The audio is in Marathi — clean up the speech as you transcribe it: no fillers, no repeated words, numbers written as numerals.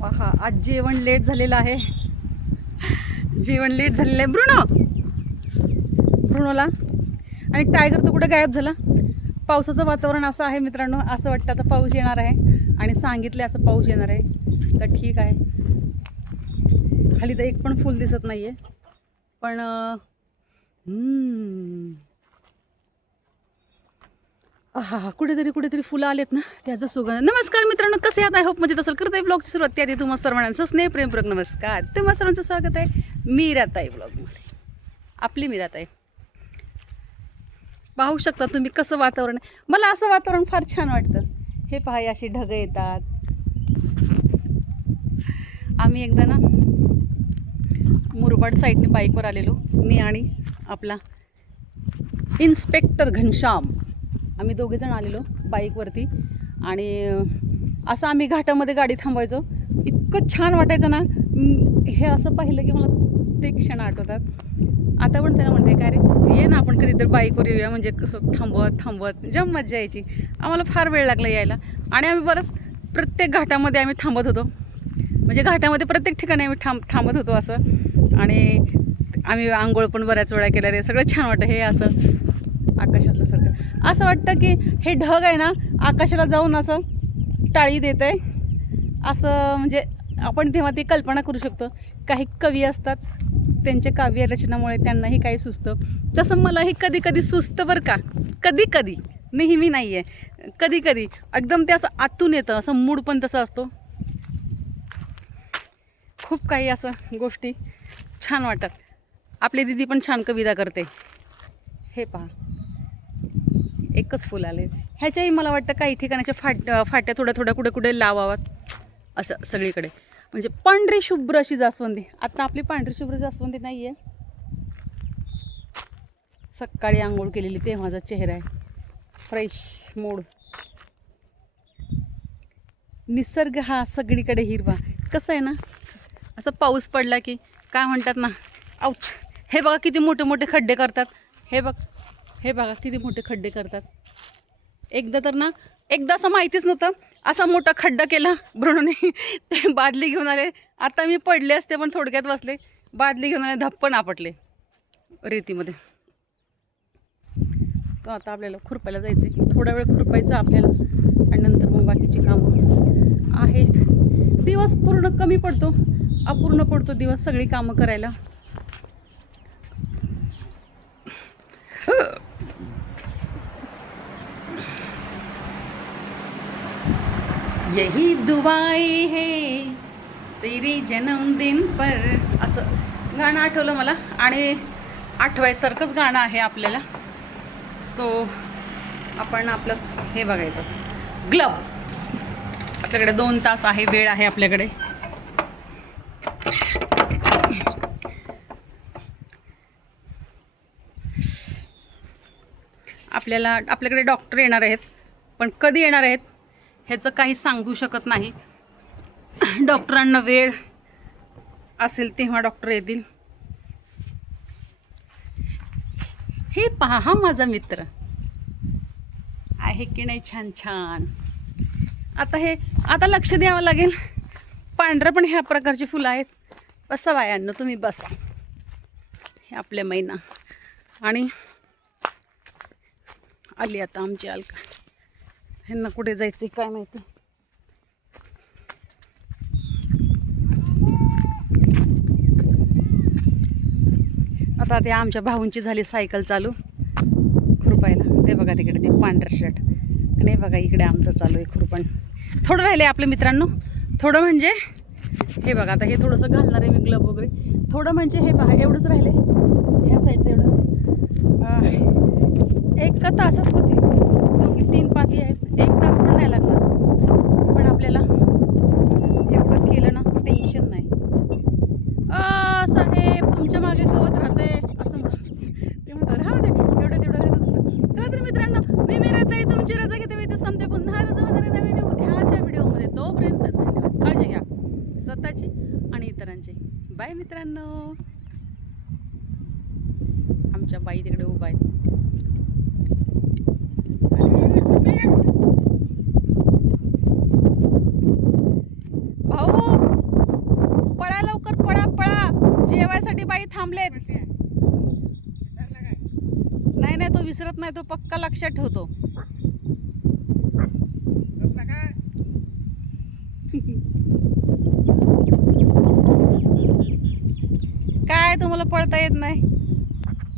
पहा आज जेवण लेट झालेलं आहे. जेवण लेट झालेलं आहे. ब्रुनोला आणि टायगर तर कुठे गायब झाला. पावसाचं वातावरण असं आहे मित्रांनो, असं वाटतं आता पाऊस येणार आहे आणि सांगितले असं पाऊस येणार आहे. तर ठीक आहे. खाली तर एक पण फूल दिसत नाही आहे, पण हा कुठेतरी फुलं आलेत ना, त्याचा सुगंध. नमस्कार मित्रांनो, कसे आहात? आय होप मजेत असेल. करत आहे ब्लॉगची सुरुवात. त्याआधी तुम्हाला सर्वांचं स्नेह प्रेमपूर्वक नमस्कार. तुम्हा सर्वांचं स्वागत आहे मीराताई ब्लॉगमध्ये. आपली मीराताई. पाहू शकता तुम्ही कसं वातावरण आहे. मला असं वातावरण फार छान वाटतं. हे पहा, अशी ढगं येतात. आम्ही एकदा ना मुरबाड साईडने बाईकवर आलेलो, मी आणि आपला इन्स्पेक्टर घनश्याम. आम्ही दोघेजण आलेलो बाईकवरती आणि असं आम्ही घाटामध्ये गाडी थांबवायचो. इतकं छान वाटायचं ना. हे असं पाहिलं की मला ते क्षण आठवतात. आता पण त्याला म्हणते, काय रे ये ना आपण कधीतरी बाईकवर येऊया, म्हणजे कसं थांबवत जम मजा यायची. आम्हाला फार वेळ लागला यायला आणि आम्ही बरंच प्रत्येक घाटामध्ये आम्ही थांबत होतो. म्हणजे घाटामध्ये प्रत्येक ठिकाणी आम्ही थांबत होतो असं. आणि आम्ही आंघोळ पण बऱ्याच वेळा केल्या. रे सगळं छान वाटतं. हे असं आकाशातलं सारखं असं वाटतं की हे ढग आहे ना, आकाशाला जाऊन असं टाळी देत आहे असं. म्हणजे आपण तेव्हा ती कल्पना करू शकतो. काही कवी असतात, त्यांच्या काव्य रचनामुळे त्यांनाही काही सुचतं. तसं मलाही कधी कधी सुचतं बरं का. कधी कधी, नेहमी नाही आहे, कधी कधी एकदम ते असं आतून येतं. असं मूड पण तसं असतो. खूप काही असं गोष्टी छान वाटतात. आपली दीदी पण छान कविता करते. हे पहा, एकच फुल आले. ह्याच्याही मला वाटतं काही ठिकाणाच्या फाट्या थोड्या कुठे लावावात असं सगळीकडे. म्हणजे पांढरी शुभ्र अशी जास्वंदी. आता आपली पांढरी शुभ्र जास्वंदी नाही आहे. सकाळी आंघोळ केलेली तेव्हाचा चेहरा आहे, फ्रेश मूड. निसर्ग हा सगळीकडे हिरवा. कसं आहे ना, असं पाऊस पडला की काय म्हणतात ना, आऊच. हे बघा किती मोठे मोठे खड्डे करतात. हे बघा किती मोठे खड्डे करतात. एकदा तर ना, एकदा असं माहितीच नव्हतं, असा मोठा खड्डा केला ब्रुनोने. ते बादली घेऊन आले. आता मी पडले असते पण थोडक्यात वाचले. बादली घेऊन आले, धप्पन आपटले रेतीमध्ये. तर आता आपल्याला खुरपायला जायचं आहे. थोडा वेळ खुरपायचं आपल्याला आणि नंतर मग बाकीची कामं आहेत. दिवस पूर्ण कमी पडतो, अपूर्ण पडतो दिवस सगळी कामं करायला. यही दुआएं है तेरे जन्मदिन पर. असं गाणं आठवलं मला आणि आठवायसारखंच गाणं आहे आपल्याला. सो आपण आपलं हे बघायचं. ग्लब. आपल्याकडे 2 तास आहे, वेळ आहे आपल्याकडे. आपल्याकडे डॉक्टर येणार आहेत, पण कधी येणार आहेत ह्याचं काही सांगू शकत नाही. डॉक्टरांना वेळ असेल तेव्हा डॉक्टर येतील. हे पहा, हा माझा मित्र आहे की नाही छान छान. आता लक्ष द्यावं लागेल. पांढरं पण ह्या प्रकारची फुलं आहेत. बसा बायांनो, तुम्ही बसा. हे आपले मैना आणि आली आता आमची अलका. ह्यांना कुठे जायचं काय माहिती. आता ते आमच्या भाऊंची झाली सायकल चालू खुरपायला. ते बघा तिकडे ते पांढरं शर्ट आणि हे बघा इकडे आमचं चालू आहे खुरपण. थोडं राहिले आपल्या मित्रांनो. थोडं म्हणजे हे बघा, आता हे थोडंसं घालणार आहे मी ग्लब वगैरे. थोडं म्हणजे हे बघा एवढंच राहिले. ह्या साईडचं एवढं. 1 तासात होती. 2-3 पाती आहेत. 1 तास पण नाही लागणार. पण आपल्याला एवढं केलं ना, टेन्शन नाही. साहेब तुमच्या मागे गवत राहते असं ते म्हणतात. हा ते एवढं तेवढं राहतच असतं. चला तर मित्रांनो, मी मीराताई तुमची रजा घेते. इथे संपते. पुन्हा रजा होणारे नवीन उद्याच्या व्हिडिओमध्ये. तोपर्यंत धन्यवाद. काळजी घ्या स्वतःची आणि इतरांची. बाय मित्रांनो. आमच्या बाई तिकडे उभा आहेत. भाऊ थांबलेत. नाही नाही, तो विसरत नाही, तो पक्का लक्षात ठेवतो. काय तुम्हाला पळता येत नाही.